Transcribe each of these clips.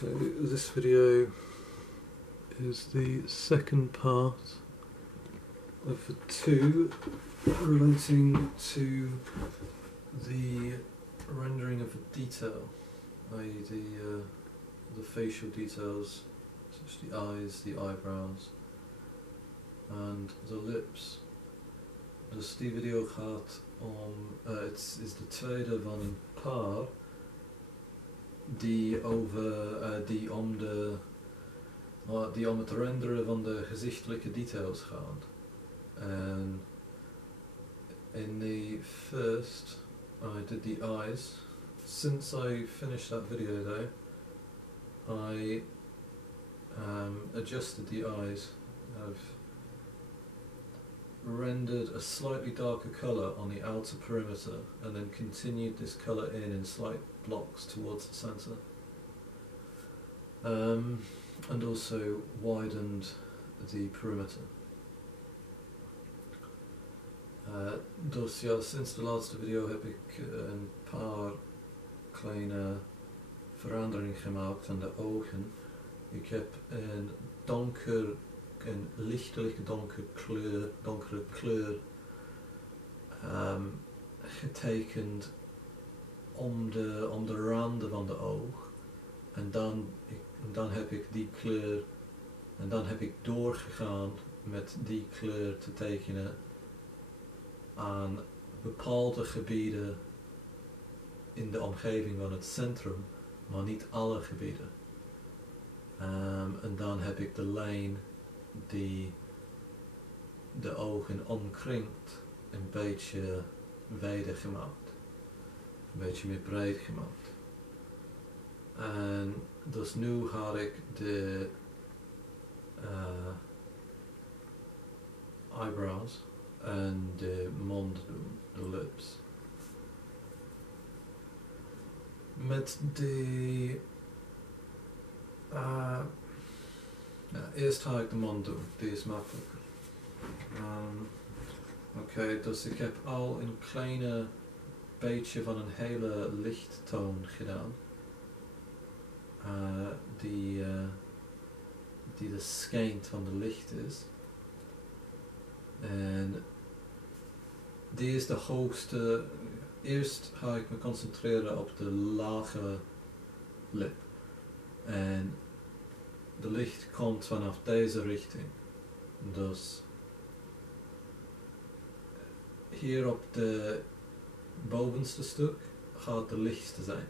So this video is the second part of the two relating to the rendering of the detail, i.e. the facial details, such as the eyes, the eyebrows and the lips. Dus die video gaat om, het is de tweede van een paar die om het renderen van de gezichtelijke details gaat. And in the first I did the eyes. Since I finished that video though, I adjusted the eyes. I've rendered a slightly darker colour on the outer perimeter and then continued this colour in slight blocks towards the centre, and also widened the perimeter. Dus ja, sinds de laatste video heb ik een paar kleine veranderingen gemaakt aan de ogen. Ik heb een lichtelijk donkere kleur getekend om de randen van de oog. En dan heb ik die kleur, en dan heb ik doorgegaan met die kleur te tekenen aan bepaalde gebieden in de omgeving van het centrum, maar niet alle gebieden. En dan heb ik de lijn die de ogen omkringt een beetje wijder gemaakt, een beetje meer breed gemaakt. En dus nu ga ik de eyebrows en de mond doen, de lips. Met de eerst ga ik de mond doen, die is makkelijker. Oké, dus ik heb al een kleine beetje van een hele lichttoon gedaan. Die de schijnt van de licht is. En die is de hoogste. Eerst ga ik me concentreren op de lage lip. En de licht komt vanaf deze richting. Dus hier op de bovenste stuk gaat de lichtste zijn.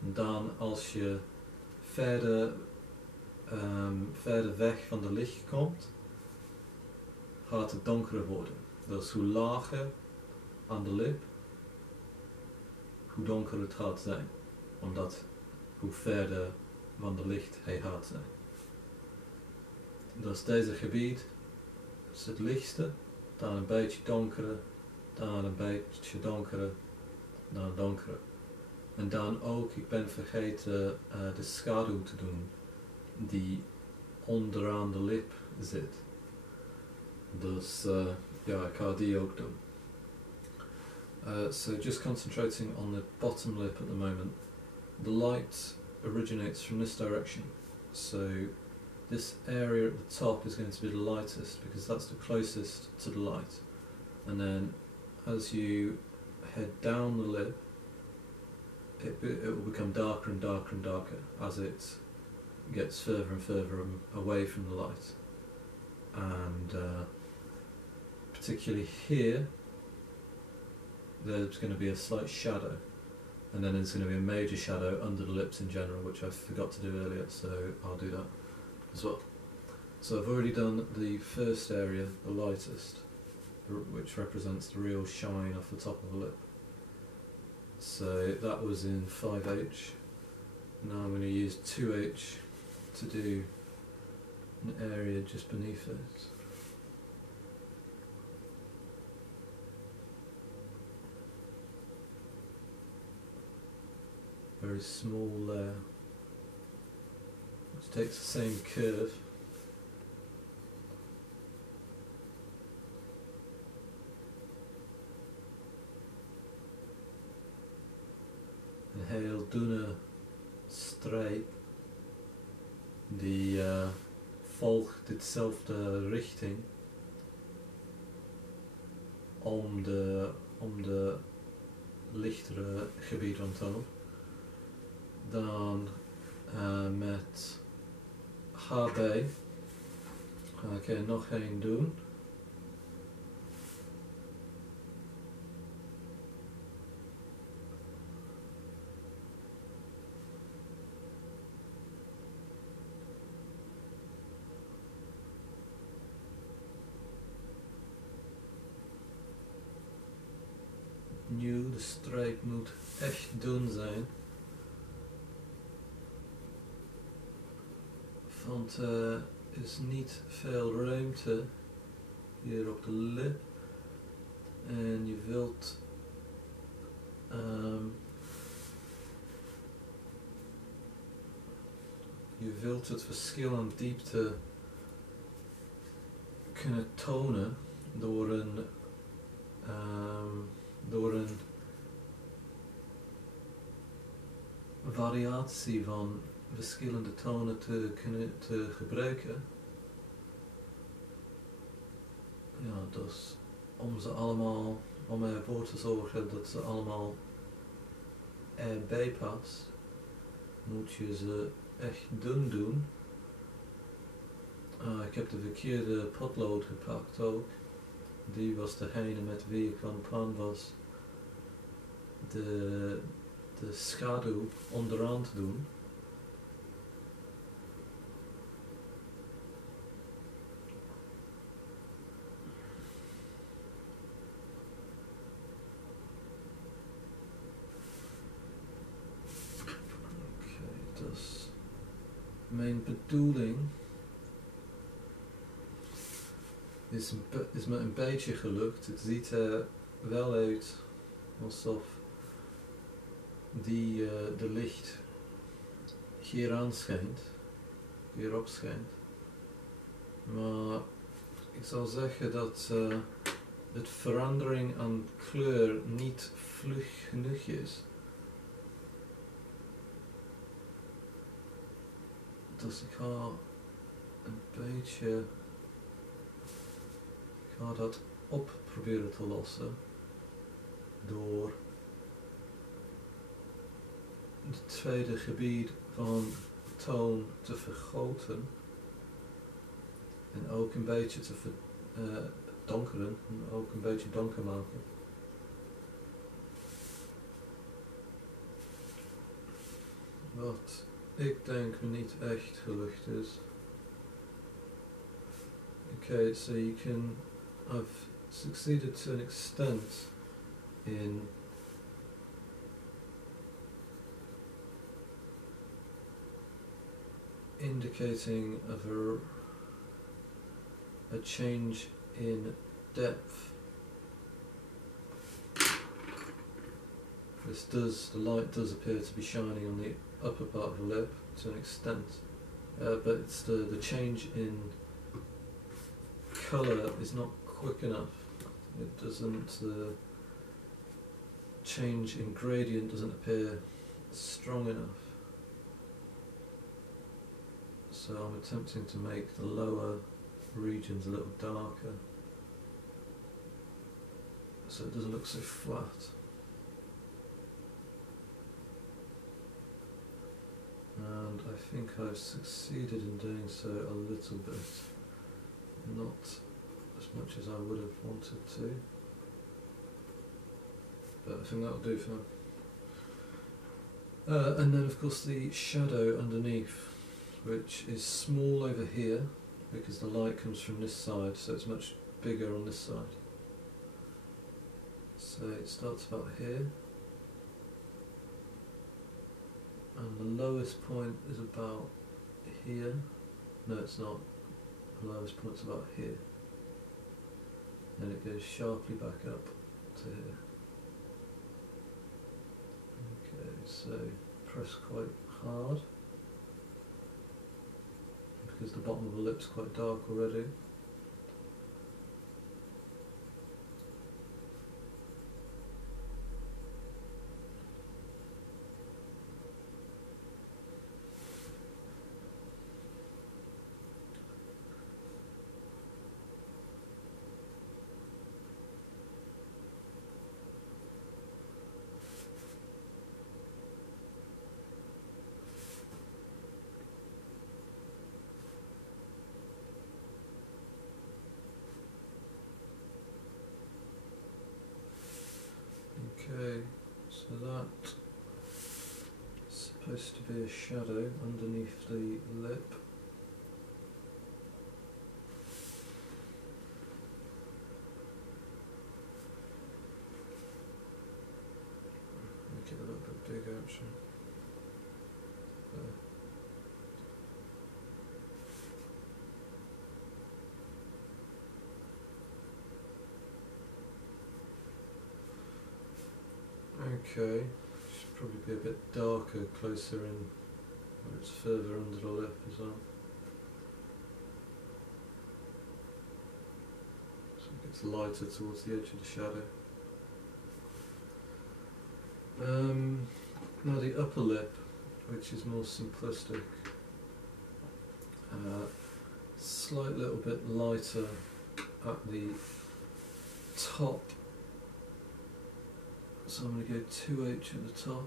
En dan als je verder weg van de licht komt, gaat het donkerder worden. Dus hoe lager aan de lip, hoe donkerder het gaat zijn. Omdat hoe verder van de licht hij gaat zijn. Dus deze gebied is het lichtste, dan een beetje donkerder, dan een beetje donkerder, dan donkerder. En dan ook, ik ben vergeten de schaduw te doen die onderaan de lip zit. Dus ja, ik ga die ook doen. So just concentrating on the bottom lip at the moment. The light originates from this direction. So this area at the top is going to be the lightest because that's the closest to the light. And then as you head down the lip, it will become darker and darker and darker as it gets further and further away from the light. And particularly here, there's going to be a slight shadow, and then there's going to be a major shadow under the lips in general, which I forgot to do earlier, so I'll do that as well. So I've already done the first area, the lightest, which represents the real shine off the top of the lip. So that was in 5H. Now I'm going to use 2H to do an area just beneath it. Very small layer, which takes the same curve. Een heel dunne streep die volgt ditzelfde richting om de lichtere gebied van toon. Dan met HB ga ik er nog één doen. Nu, de streep moet echt dun zijn. Want er is niet veel ruimte hier op de lip. En je wilt het verschil aan diepte kunnen tonen door een variatie van verschillende tonen te gebruiken. Ja, dus om ervoor te zorgen dat ze allemaal erbij passen, moet je ze echt dun doen. Ik heb de verkeerde potlood gepakt ook. Die was degene met wie ik van plan was de schaduw onderaan te doen. Oké, dus mijn bedoeling is me een beetje gelukt. Het ziet er wel uit alsof de licht hierop schijnt. Maar ik zal zeggen dat het verandering aan kleur niet vlug genoeg is. Dus ik ga dat op proberen te lossen door het tweede gebied van toon te vergroten en ook een beetje te donkeren en ook een beetje donker maken. Wat ik denk niet echt gelukt is. Okay, so I've succeeded to an extent in indicating a change in depth. The light does appear to be shining on the upper part of the lip to an extent, but it's the change in colour is not quick enough. It doesn't, change in gradient doesn't appear strong enough. So I'm attempting to make the lower regions a little darker, so it doesn't look so flat. And I think I've succeeded in doing so a little bit. Not as much as I would have wanted to, but I think that'll do for now. And then of course the shadow underneath, which is small over here because the light comes from this side, so it's much bigger on this side. So it starts about here, and the lowest point is about here. No, it's not. The lowest point's about here. Then it goes sharply back up to here. Okay, so press quite hard because the bottom of the lip's quite dark already. supposed to be a shadow underneath the lip. Make it a little bit bigger actually. There. Okay, should probably be a bit darker closer in, where it's further under the lip as well. So it gets lighter towards the edge of the shadow. Now the upper lip, which is more simplistic, slight little bit lighter at the top. So I'm going to go 2H at the top.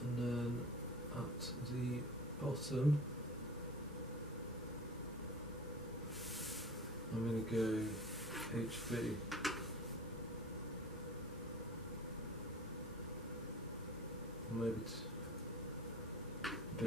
And then at the bottom, I'm going to go HB. Or maybe B.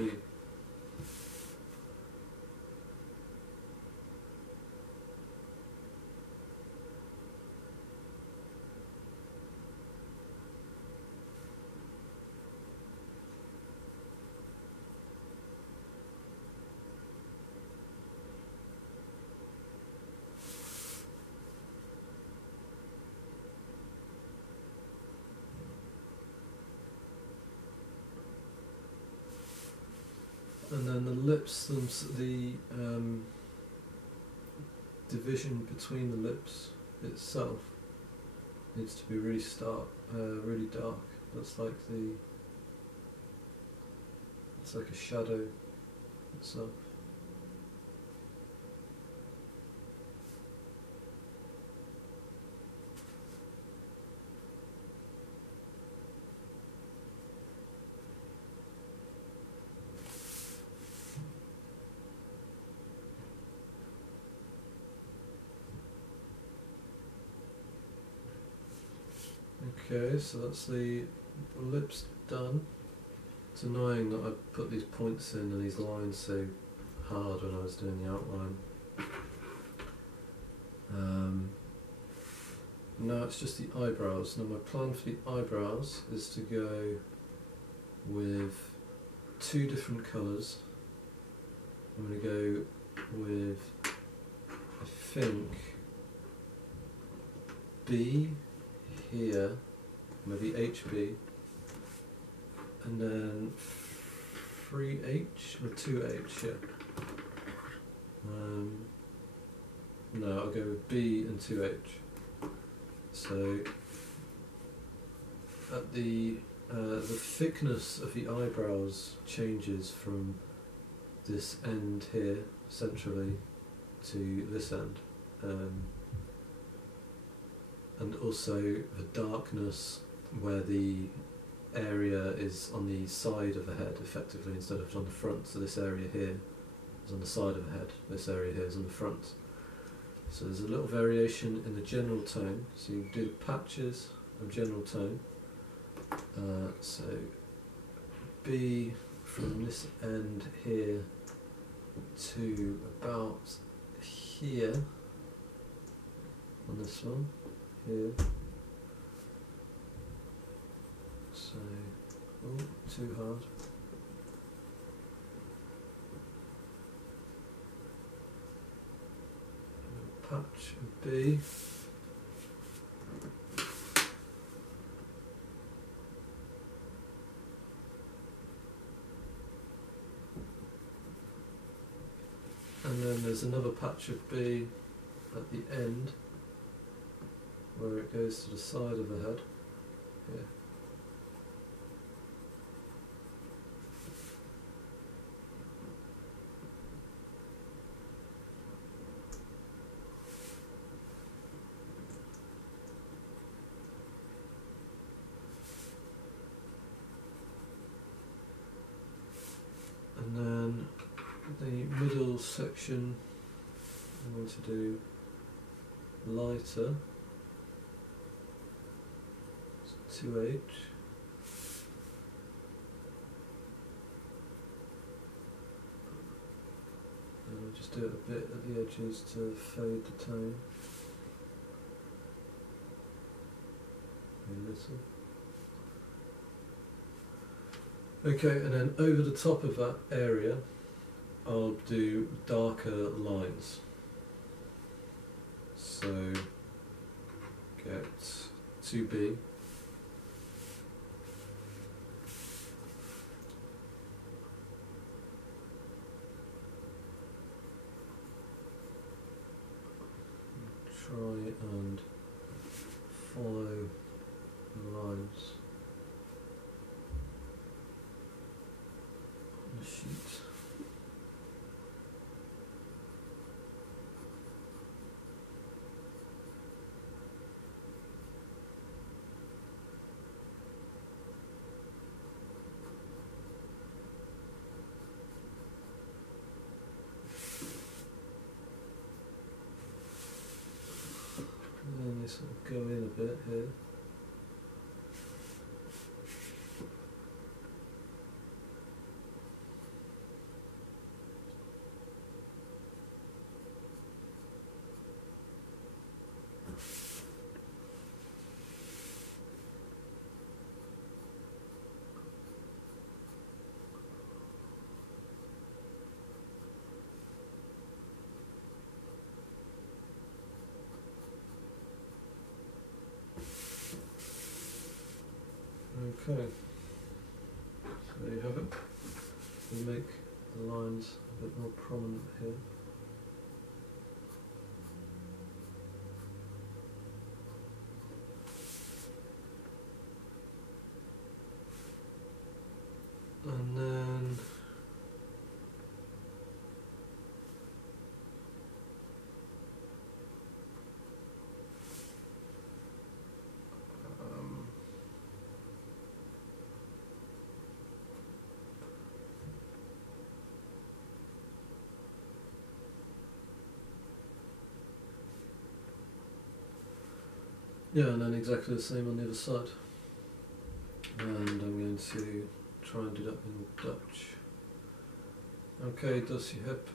And then the lips, the division between the lips itself needs to be really really dark. That's like it's like a shadow itself. Okay, so that's the lips done. It's annoying that I put these points in and these lines so hard when I was doing the outline. Now it's just the eyebrows. Now my plan for the eyebrows is to go with 2 different colours. I'm going to go with, I think, B here, maybe HB, and then 3H or 2H, yeah. No, I'll go with B and 2H. So at the thickness of the eyebrows changes from this end here centrally to this end. And also the darkness where the area is on the side of the head effectively instead of on the front. So this area here is on the side of the head, this area here is on the front. So there's a little variation in the general tone. So you do patches of general tone. So B from this end here to about here on this one. Here. So, oh, too hard. Patch B. And then there's another patch of B at the end, where it goes to the side of the head. Yeah. section I'm going to do lighter, 2H, and I'll just do it a bit at the edges to fade the tone a little. Okay, and then over the top of that area I'll do darker lines. So get 2B, try and follow the lines on the sheet. And then this will go in a bit here. Okay, so there you have it. We'll make the lines a bit more prominent here. And then yeah, and then exactly the same on the other side. And I'm going to try and do that in Dutch. Oké, dus je hebt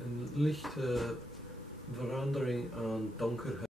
een lichte verandering aan donkerheid.